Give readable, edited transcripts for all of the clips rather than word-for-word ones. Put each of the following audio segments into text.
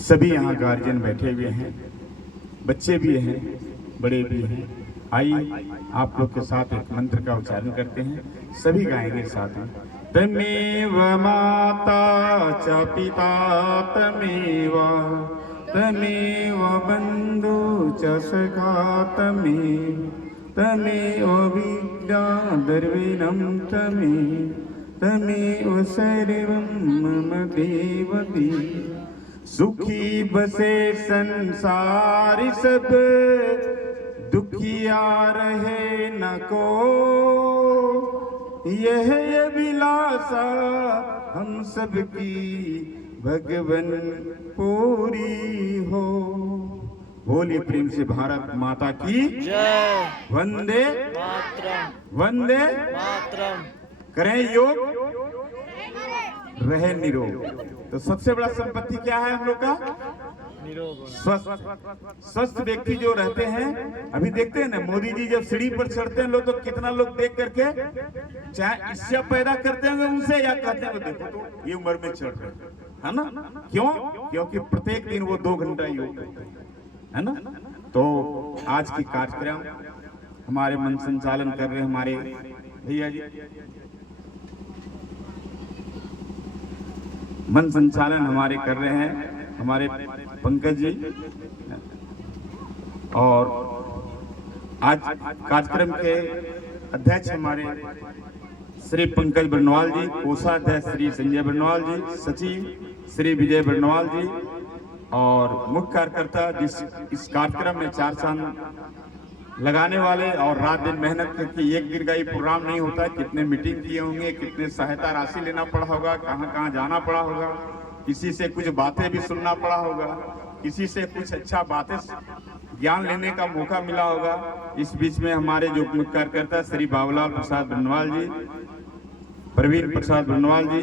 सभी यहाँ गार्जियन बैठे हुए हैं, बच्चे भी हैं, बड़े भी हैं। आइए आप लोग के साथ एक मंत्र का उच्चारण करते हैं, सभी गाएंगे साथ में। तमेव माता च पिता तमेव बंधु च सखा तमेव विद्या द्रविणं तमेव सर्वं मम देवती। सुखी बसे संसार सब, दुखिया रहे न को, यह अभिलाषा हम सबकी भगवन पूरी हो। बोलिए प्रेम से भारत माता की जय। वंदे मातरम। वंदे मातरम। करें योग, रहे निरोग। तो सबसे बड़ा संपत्ति क्या है हम लोग का? स्वस्थ व्यक्ति जो रहते हैं। अभी देखते हैं ना, मोदी जी जब सीढ़ी पर चढ़ते हैं लोग, तो कितना लोग देख करके चाहे ईर्ष्या पैदा करते हैं उनसे, या कहते हैं देखो तो ये उम्र में चढ़ रहे है ना। क्यों? क्योंकि प्रत्येक दिन वो 2 घंटा योग करते हैं, है ना। तो आज की कार्यक्रम हमारे मन संचालन कर रहे हमारे भैया जी, मन संचालन हमारे कर रहे हैं हमारे पंकज जी। और आज कार्यक्रम के अध्यक्ष हमारे श्री पंकज बरनवाल जी, कोषाध्यक्ष श्री संजय बरनवाल जी, सचिव श्री विजय बरनवाल जी, और मुख्य कार्यकर्ता जिस इस कार्यक्रम में 4 चांद लगाने वाले और रात दिन मेहनत करके, एक दिन का ये प्रोग्राम नहीं होता है। कितने मीटिंग किए होंगे, कितने सहायता राशि लेना पड़ा होगा, कहाँ कहाँ जाना पड़ा होगा, किसी से कुछ बातें भी सुनना पड़ा होगा, किसी से कुछ अच्छा बातें ज्ञान लेने का मौका मिला होगा। इस बीच में हमारे जो मुख्य कार्यकर्ता श्री बाबूलाल प्रसाद बरनवाल जी, प्रवीण प्रसाद बरनवाल जी,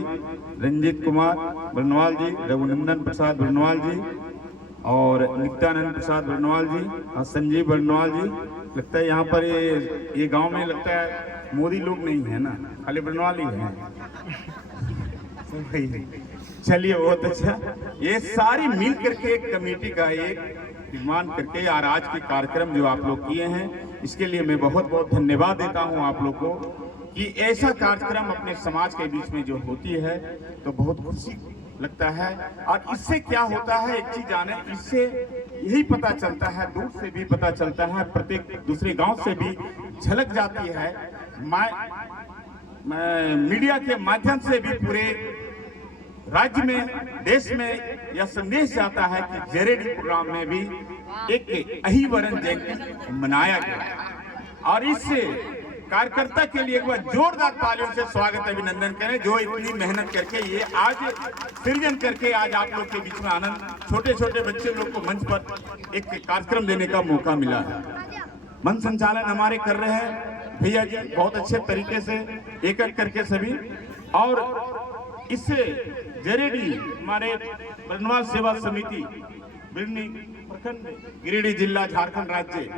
रंजीत कुमार बरनवाल जी, रघुनंदन प्रसाद बरनवाल जी, और नित्यानंद प्रसाद बरनवाल जी, और संजीव बरनवाल जी। लगता है यहाँ पर ये गांव में लगता है मोदी लोग नहीं है ना, खाली बरनवाल ही है। चलिए बहुत अच्छा। ये सारी मिल करके एक कमेटी का एक निर्माण करके और आज के कार्यक्रम जो आप लोग किए हैं, इसके लिए मैं बहुत बहुत धन्यवाद देता हूँ आप लोग को कि ऐसा कार्यक्रम अपने समाज के बीच में जो होती है तो बहुत खुशी लगता है। और इससे क्या होता है, एक चीज जाने, इससे यही पता चलता है, दूर से भी पता चलता है, प्रत्येक दूसरे गांव से भी झलक जाती है, मीडिया के माध्यम से भी पूरे राज्य में, देश में यह संदेश जाता है कि जेरेडी प्रोग्राम में भी एक अहिवरन जयंती मनाया गया। और इससे कार्यकर्ता के लिए एक बार जोरदार तालियों से स्वागत अभिनंदन करें, जो इतनी मेहनत करके ये आज सृजन करके आज आप लोग के बीच में आनंद, छोटे छोटे बच्चे लोग को मंच पर एक कार्यक्रम देने का मौका मिला है। मन संचालन हमारे कर रहे हैं भैया जी बहुत अच्छे तरीके से, एक एक करके सभी। और इससे जेरेडी हमारे बरनवाल सेवा समिति बिरनी प्रखंड गिरिडीह जिला झारखंड राज्य,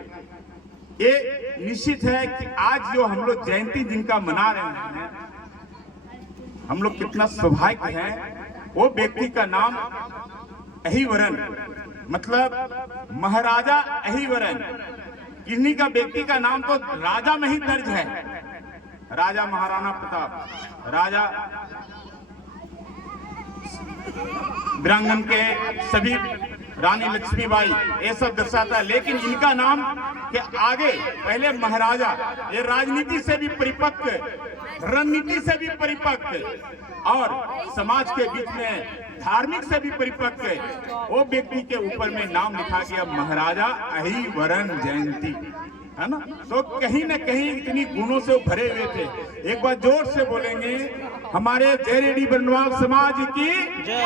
ये निश्चित है कि आज जो हम लोग जयंती जिनका मना रहे हैं, हम लोग कितना सौभाग्य है। वो व्यक्ति का नाम अहिवरन, मतलब महाराजा अहिवरन। किन्हीं का व्यक्ति का नाम तो राजा में ही दर्ज है, राजा महाराणा प्रताप, राजा वीरांगन के सभी, रानी लक्ष्मीबाई, ये सब दर्शाता है। लेकिन इनका नाम के आगे पहले महाराजा, ये राजनीति से भी परिपक्व, रणनीति से भी परिपक्व और समाज के बीच में धार्मिक से भी परिपक्व वो व्यक्ति के ऊपर में नाम लिखा गया महाराजा अहिवरन जयंती, है ना। तो कहीं न कहीं इतनी गुणों से भरे हुए थे। एक बार जोर से बोलेंगे, हमारे जेरेडी बरनवाल समाज की जय।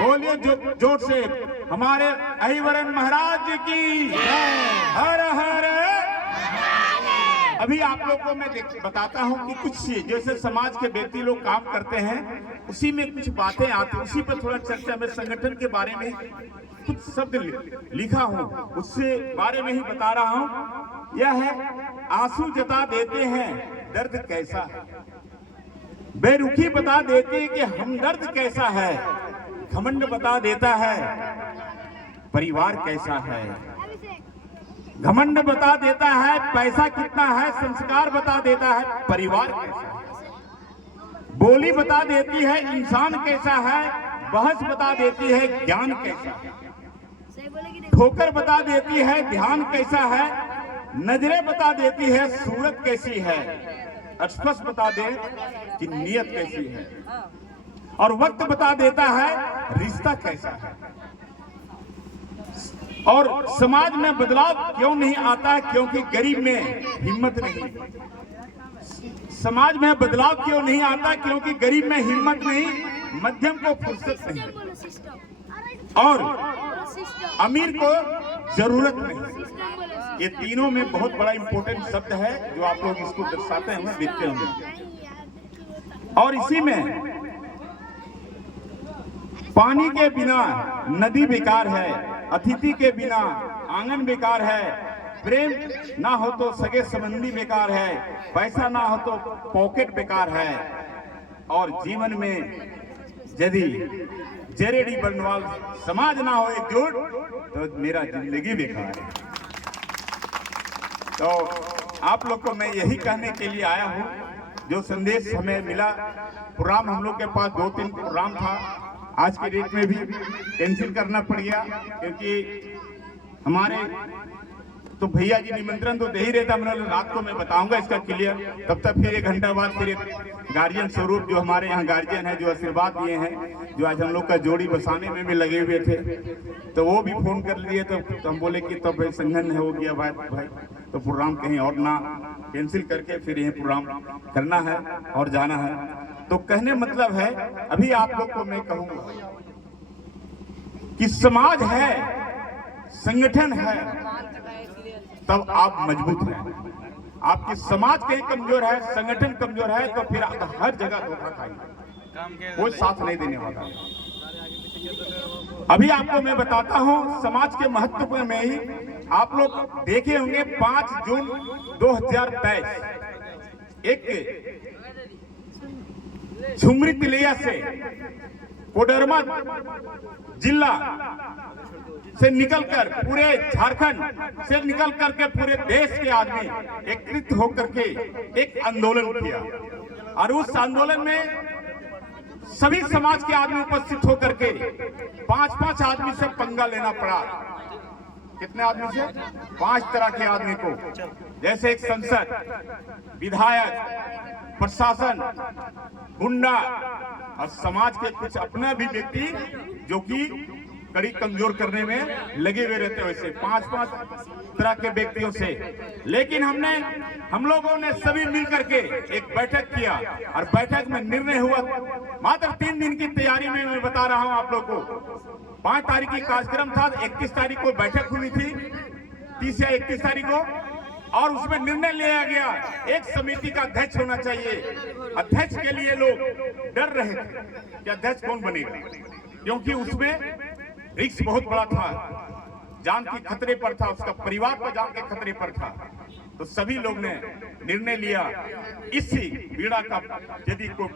बोलिए जोर से, हमारे अहिवरन महाराज की जय। हर हर। अभी आप लोग को मैं बताता हूँ कि कुछ जैसे समाज के व्यक्ति लोग काम करते हैं, उसी में कुछ बातें आती, उसी पर थोड़ा चर्चा में संगठन के बारे में कुछ शब्द लिखा हूं, उससे बारे में ही बता रहा हूं। यह है, आंसू जता देते हैं दर्द कैसा है, बेरुखी बता देती कि हमदर्द कैसा है, घमंड बता देता है परिवार कैसा है, घमंड बता देता है पैसा कितना है, संस्कार बता देता है परिवार कैसा है, बोली बता देती है इंसान कैसा है, बहस बता देती है ज्ञान कैसा है, ठोकर बता देती है ध्यान कैसा है, नजरें बता देती है सूरत कैसी है, स्पष्ट बता दे कि नियत कैसी है, और वक्त बता देता है रिश्ता कैसा है। और समाज में बदलाव क्यों नहीं आता है? क्योंकि गरीब में हिम्मत नहीं। समाज में बदलाव क्यों नहीं आता? क्योंकि गरीब में हिम्मत नहीं, मध्यम को फुर्सत नहीं, और अमीर को जरूरत नहीं। ये तीनों में बहुत बड़ा इंपॉर्टेंट शब्द है जो आप लोग इसको दर्शाते हैं, देखते होंगे। और इसी में पानी के बिना नदी बेकार है, अतिथि के बिना आंगन बेकार है, प्रेम ना हो तो सगे संबंधी बेकार है, पैसा ना हो तो पॉकेट बेकार है, और जीवन में यदि जेरेडी बर्नवाल समाज ना हो एकजुट तो मेरा जिंदगी बेकार है। तो आप लोग को मैं यही कहने के लिए आया हूँ, जो संदेश हमें मिला। प्रोग्राम हम लोग के पास 2-3 प्रोग्राम था, आज की डेट में भी कैंसिल करना पड़ गया, क्योंकि हमारे तो भैया जी निमंत्रण तो दे ही रहता, मैंने रात को मैं बताऊंगा इसका क्लियर। तब तक फिर 1 घंटा बाद फिर एक गार्जियन स्वरूप जो हमारे यहाँ गार्जियन है, जो आशीर्वाद दिए हैं, जो आज हम लोग का जोड़ी बसाने में भी लगे हुए थे, तो वो भी फोन कर लिए। तो हम बोले कि तब भाई संगठन हो गया भाई, तो प्रोग्राम कहीं और ना कैंसिल करके फिर यही प्रोग्राम करना है और जाना है। तो कहने मतलब है, अभी आप लोग को मैं कहूंगा कि समाज है, संगठन है, तब आप मजबूत हैं। आपकी समाज कहीं कमजोर है, संगठन कमजोर है, तो फिर आप हर जगह धोखा खाएंगे, कोई साथ नहीं देने वाला। अभी आपको मैं बताता हूं समाज के महत्व में ही। आप लोग देखे होंगे 5 जून 2023 एक झुमरी तिलैया से कोडरमा जिला से निकलकर पूरे झारखंड से निकल करके पूरे देश के आदमी एकत्रित होकर के एक आंदोलन किया, और उस आंदोलन में सभी समाज के आदमी उपस्थित होकर के 5-5 आदमी से पंगा लेना पड़ा। कितने आदमी से? 5 तरह के आदमी को, जैसे एक संसद, विधायक, प्रशासन, गुंडा और समाज के कुछ अपना भी व्यक्ति जो कि कड़ी कमजोर करने में लगे हुए रहते, वैसे 5-5 तरह के व्यक्तियों से। लेकिन हम लोगों ने सभी मिल करके एक बैठक किया, और बैठक में निर्णय हुआ। मात्र 3 दिन की तैयारी में मैं बता रहा हूं आप लोग को। 5 तारीख की कार्यक्रम था, 31 तारीख को बैठक हुई थी, 30 या 31 तारीख को, और उसमें निर्णय लिया गया एक समिति का अध्यक्ष होना चाहिए। अध्यक्ष के लिए लोग डर रहे थे कि अध्यक्ष कौन बनेगा, क्योंकि उसमें रिस्क बहुत बड़ा था, जान के खतरे पर था, उसका परिवार का जान के खतरे पर था। तो सभी लोग ने निर्णय लिया, इसी पीड़ा का यदि को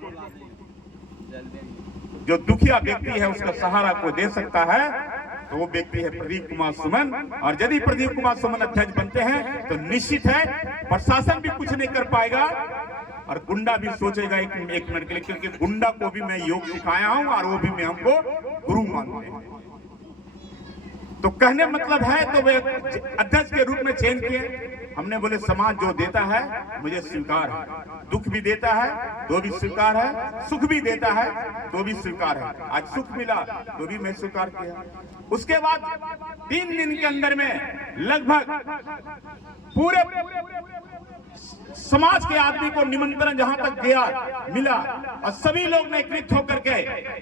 जो दुखिया व्यक्ति है उसका सहारा को दे सकता है तो वो व्यक्ति है प्रदीप कुमार सुमन। और यदि प्रदीप कुमार सुमन अध्यक्ष बनते हैं तो निश्चित है प्रशासन भी कुछ नहीं कर पाएगा, और गुंडा भी सोचेगा एक मिनट के लिए, क्योंकि गुंडा को भी मैं योग सिखाया हूं और वो भी मैं हमको गुरु मानते हैं। तो कहने मतलब है, तो वे अध्यक्ष के रूप में चयन किए। हमने बोले समाज जो देता है मुझे स्वीकार है, दुख भी देता है तो भी स्वीकार है, सुख भी देता है तो भी स्वीकार है। आज सुख मिला तो भी मैं स्वीकार किया। उसके बाद 3 दिन के अंदर में लगभग पूरे समाज के आदमी को निमंत्रण जहां तक गया मिला और सभी लोग ने एकत्रित होकर के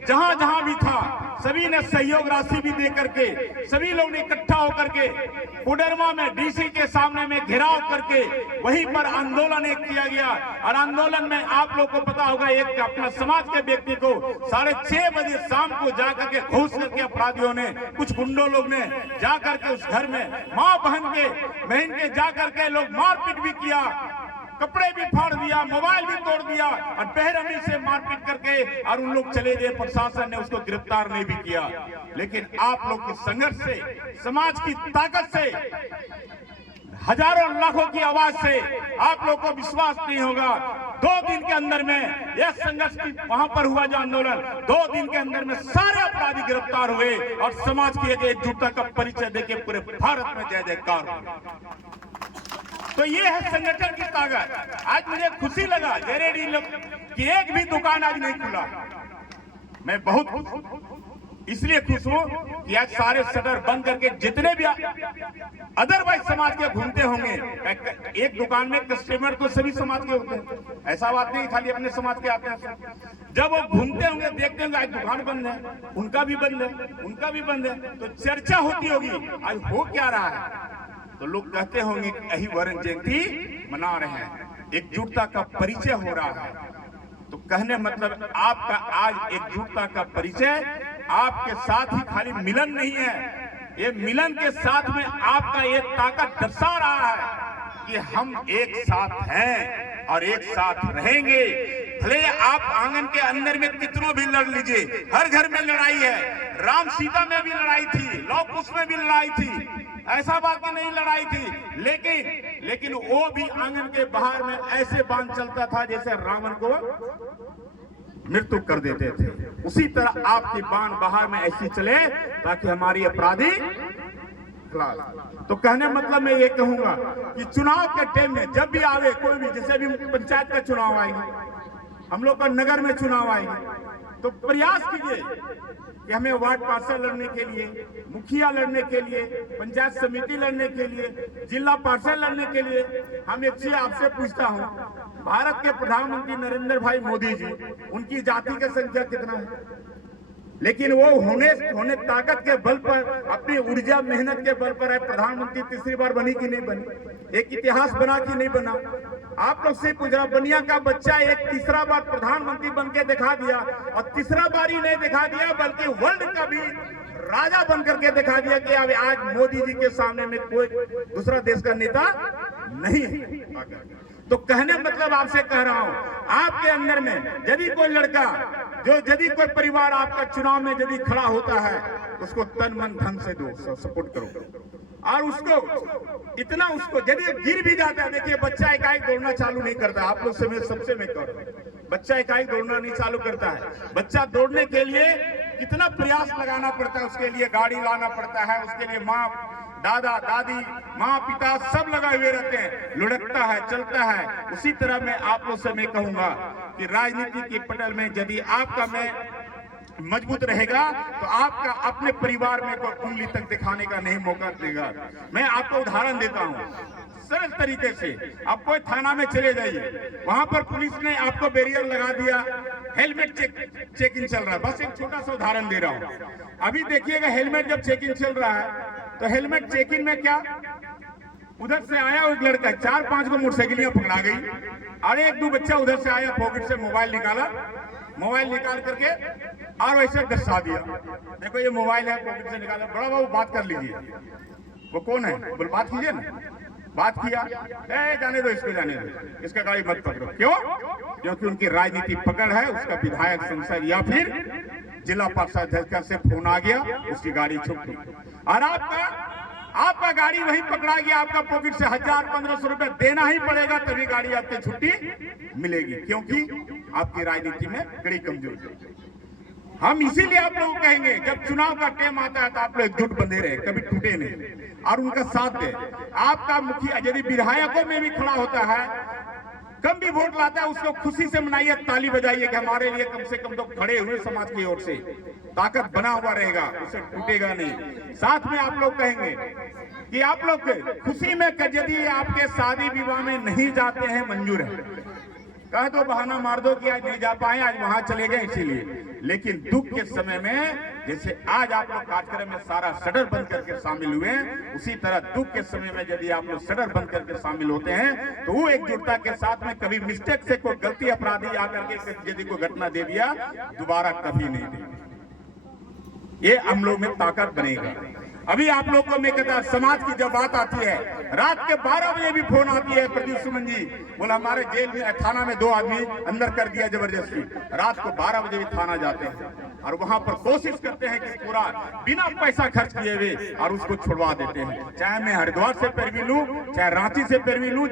जहां जहां भी था सभी ने सहयोग राशि भी दे करके सभी लोग ने इकट्ठा होकर के कोडरमा में डीसी के सामने में घेराव करके वहीं पर आंदोलन एक किया गया। और आंदोलन में आप लोग को पता होगा एक अपना समाज के व्यक्ति को 6:30 बजे शाम को जाकर के घुस करके अपराधियों ने कुछ गुंडों लोग ने जाकर के उस घर में मां बहन के जाकर के लोग मारपीट भी किया, कपड़े भी फाड़ दिया, मोबाइल भी तोड़ दिया और बेरहमी से मारपीट करके और उन लोग चले गए। प्रशासन ने उसको गिरफ्तार नहीं भी किया। लेकिन आप लोग के संघर्ष से, समाज की ताकत से, हजारों लाखों की आवाज से आप लोग को विश्वास नहीं होगा। 2 दिन के अंदर में यह संघर्ष की वहां पर हुआ जो आंदोलन, 2 दिन के अंदर में सारे अपराधी गिरफ्तार हुए और समाज की एकजुटता का परिचय देके पूरे भारत में जय जयकार हुआ। तो ये है संगठन की ताकत। आज मुझे खुशी लगा जेरेडी लोग की एक भी दुकान आज नहीं खुला। मैं बहुत इसलिए खुश हूं कि आज सारे शटर बंद करके जितने भी अदरवाइज समाज के घूमते होंगे, एक दुकान में कस्टमर तो सभी समाज के होते हैं, ऐसा बात नहीं खाली अपने समाज के आते हैं। जब वो घूमते होंगे देखते होंगे आज दुकान बंद है, उनका भी बंद है, उनका भी बंद है, तो चर्चा होती होगी आज हो क्या रहा है। तो लोग कहते होंगे कि अहिवरन जयंती मना रहे हैं, एकजुटता का परिचय हो रहा है। तो कहने मतलब आपका आज एकजुटता का परिचय आपके साथ ही खाली मिलन नहीं है, ये मिलन के साथ में आपका ये ताकत दर्शा रहा है कि हम एक साथ हैं और एक साथ रहेंगे। भले आप आंगन के अंदर में कितनों भी लड़ लीजिए, हर घर में लड़ाई है, राम सीता में भी लड़ाई थी, लौ कुश में भी लड़ाई थी, ऐसा बात नहीं लड़ाई थी। लेकिन वो भी आंगन के बाहर में ऐसे बांध चलता था जैसे रावण को मृत्यु कर देते थे। उसी तरह आपकी बाण बाहर में ऐसी चले ताकि हमारी अपराधी खिलाफ। तो कहने मतलब मैं ये कहूंगा कि चुनाव के टाइम में जब भी आवे कोई भी, जैसे भी पंचायत का चुनाव आएगा, हम लोग का नगर में चुनाव आएगा, तो प्रयास कीजिए कि हमें वार्ड पार्षद लड़ने के लिए, मुखिया लड़ने के लिए, पंचायत समिति लड़ने के लिए, जिला पार्षद लड़ने के लिए। हम एक चीज आपसे पूछता हूं, भारत के प्रधानमंत्री नरेंद्र भाई मोदी जी, उनकी जाति की संख्या कितना है? लेकिन वो होने ताकत के बल पर, अपनी ऊर्जा मेहनत के बल पर है प्रधानमंत्री तीसरी बार बनी कि नहीं बनी, एक इतिहास बना कि नहीं बना। आप लोग से पूछ रहा, बनिया का बच्चा एक तीसरा बार प्रधानमंत्री बन के दिखा दिया, और तीसरा बार ही नहीं दिखा दिया बल्कि वर्ल्ड का भी राजा बन करके दिखा दिया कि अब आज मोदी जी के सामने में कोई दूसरा देश का नेता नहीं है। तो कहने मतलब आपसे कह रहा हूं, आपके अंदर में यदि कोई लड़का, यदि कोई परिवार आपका चुनाव में यदि खड़ा होता है, उसको तन मन धन से दो, सपोर्ट करो। और उसको इतना, उसको यदि गिर भी जाता है, देखिए बच्चा एकाएक दौड़ना चालू नहीं करता। आप लोग से मैं सबसे मैं कह रहा हूं, बच्चा एकाएक दौड़ना नहीं चालू करता है। बच्चा दौड़ने के लिए कितना प्रयास लगाना पड़ता है, उसके लिए गाड़ी लाना पड़ता है, उसके लिए माँ, दादा, दादी, माँ, पिता सब लगाए हुए रहते हैं, लुढ़कता है, चलता है। उसी तरह मैं आप लोग से मैं कहूंगा कि राजनीति के पटल में यदि आपका मैं मजबूत रहेगा तो आपका अपने परिवार में कोई उंगली तक दिखाने का नहीं मौका देगा। मैं आपको उदाहरण देता हूं सरल तरीके से। आप कोई थाना में चले जाइए, वहां पर पुलिस ने आपको बैरियर लगा दिया, हेलमेट चेकिंग चल रहा है। बस एक छोटा सा उदाहरण दे रहा हूं। अभी देखिएगा, हेलमेट जब चेकिंग चल रहा है तो हेलमेट चेकिंग में क्या, उधर से आया एक लड़का, 4-5 को मोटरसाइकिलियां पकड़ा गई, और 1-2 बच्चा उधर से आया, पॉकेट से मोबाइल निकाला, मोबाइल निकाल करके और वैसे दर्शा दिया, देखो ये मोबाइल है, पॉकेट से निकाला। बड़ा बाबू बात कर लीजिए, वो कौन है, बोल बात कीजिए ना। बात किया, जाने दो इसको, जाने दो, इसका गाड़ी मत पकड़ो। क्यों? क्योंकि उनकी राजनीति पकड़ है, उसका विधायक, संसद या फिर जिला पार्षद से फोन आ गया, उसकी गाड़ी छुप गई, और आपका गाड़ी वहीं पकड़ा गया। आपका पॉकेट से 1000-1500 रुपए देना ही पड़ेगा, तभी गाड़ी आपकी छुट्टी मिलेगी, क्योंकि आपकी राजनीति में कड़ी कमजोरी। हम इसीलिए आप लोग कहेंगे, जब चुनाव का टाइम आता है तो आप लोग एकजुट बंधे रहे, कभी टूटे नहीं और उनका साथ दे। आपका मुखिया यदि विधायकों में भी खड़ा होता है कम भी वोट लाता है उसको खुशी से मनाइए, ताली बजाइए कि हमारे लिए कम से कम तो खड़े हुए समाज की ओर से ताकत बना हुआ रहेगा, उसे टूटेगा नहीं। साथ में आप लोग कहेंगे कि आप लोग खुशी में यदि आपके शादी विवाह में नहीं जाते हैं मंजूर है, कह दो बहाना मार दो कि आज नहीं जा पाए, आज वहां चले गए इसीलिए। लेकिन दुख के समय में जैसे आज आप लोग कार्यक्रम में सारा शटर बंद करके शामिल हुए, उसी तरह दुख के समय में यदि आप लोग शटर बंद करके शामिल होते हैं तो वो एकजुटता के साथ में कभी मिस्टेक से कोई गलती अपराधी आकर के यदि कोई घटना दे दिया, दोबारा कभी नहीं देगी। ये हम लोग में ताकत बनेगा। अभी आप लोग को मैं कहता, समाज की जब बात आती है, रात के 12 बजे भी फोन आती है, प्रदीप सुमन जी बोला हमारे जेल में थाना में 2 आदमी अंदर कर दिया जबरदस्ती। रात को 12 बजे भी थाना जाते हैं और वहां पर कोशिश करते हैं कि पूरा बिना पैसा खर्च किए हुए और उसको छुड़वा देते हैं। चाहे मैं हरिद्वार से पैरवी लूं, चाहे रांची से पैरवी लूं,